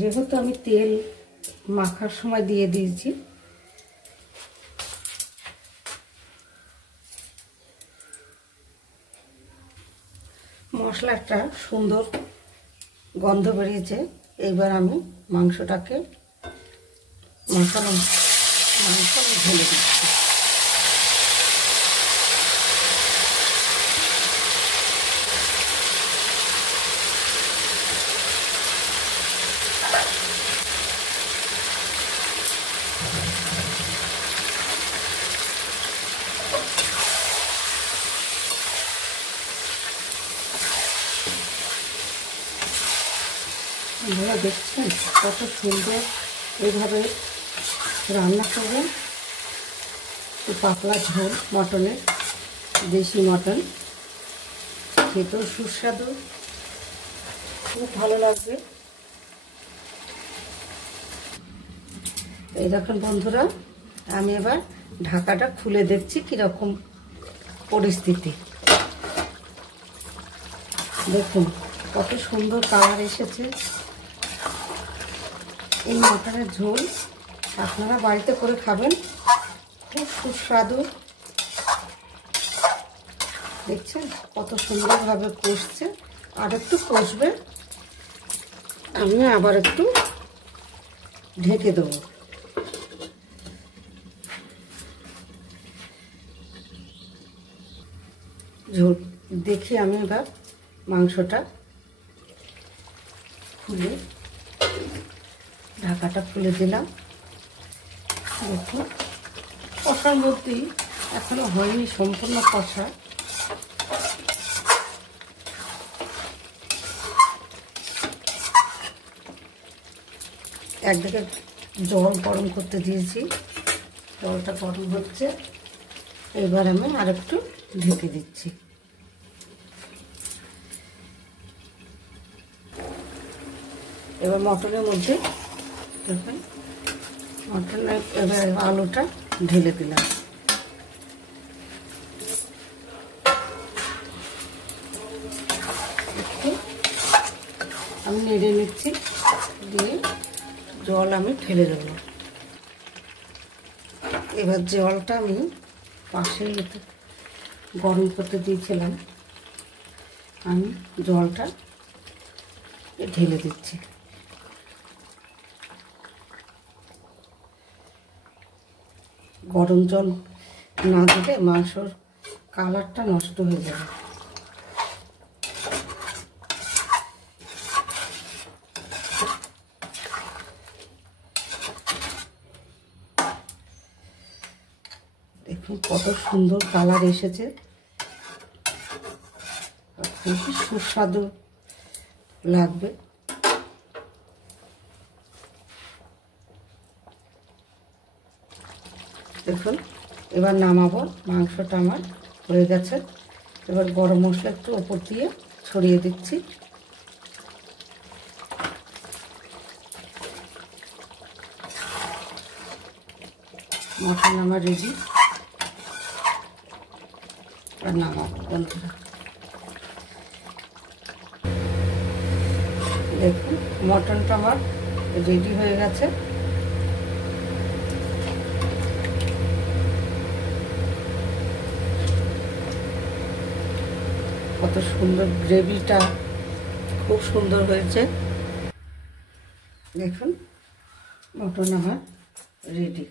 যেহেতু আমি তেল মাখার সময় দিয়ে দিয়েছি, মশলাটা সুন্দর গন্ধ বেরিয়েছে। এইবার আমি মাংসটাকে মাখানো মাংস ঢেলে দিচ্ছি। আপনারা দেখছেন কত সুন্দর এইভাবে রান্না করবেন। পাতলা ঝোল মটনের, দেশি মটন, খেতেও সুস্বাদু, খুব ভালো লাগবে। এই দেখুন বন্ধুরা, আমি এবার ঢাকাটা খুলে দেখছি কীরকম পরিস্থিতি। দেখুন কত সুন্দর কালার এসেছে। এই মটনের ঝোল আপনারা বাড়িতে করে খাবেন, খুব সুস্বাদু। দেখছেন কত সুন্দরভাবে কষছে, আর একটু কষবে, আমি আবার একটু ঢেকে দেবো। ঝোল দেখি আমি এবার মাংসটা খুলে ঢাকাটা খুলে দিলাম। দেখুন কষার মধ্যেই, এখনো হয়নি সম্পূর্ণ কষা। একদিকে জল গরম করতে দিয়েছি, জলটা গরম হচ্ছে। এবার আমি আরেকটু ঢেকে দিচ্ছি। এবার মটনের মধ্যে দেখুন, মটনের এবার আলুটা ঢেলে দিলাম। একটু আমি নেড়ে নিচ্ছি, দিয়ে জল আমি ঢেলে দেব। এবার জলটা আমি পাশে গরম করতে দিয়েছিলাম, আমি জলটা ঢেলে দিচ্ছি। গরম জল না দিলে মাংসর কালারটা নষ্ট হয়ে যাবে। দেখুন কত সুন্দর কালার এসেছে, খুবই সুস্বাদু লাগবে। দেখুন এবার নামাবো। মাংসটা আমার হয়ে গেছে। এবার গরম মশলা একটু ওপর দিয়ে ছড়িয়ে দিচ্ছি। মটন আমার রেডি। আর নামাবো বন্ধুরা। দেখুন মটনটা আমার রেডি হয়ে গেছে। কত সুন্দর গ্রেভিটা, খুব সুন্দর হয়েছে। দেখুন মটন আমার রেডি।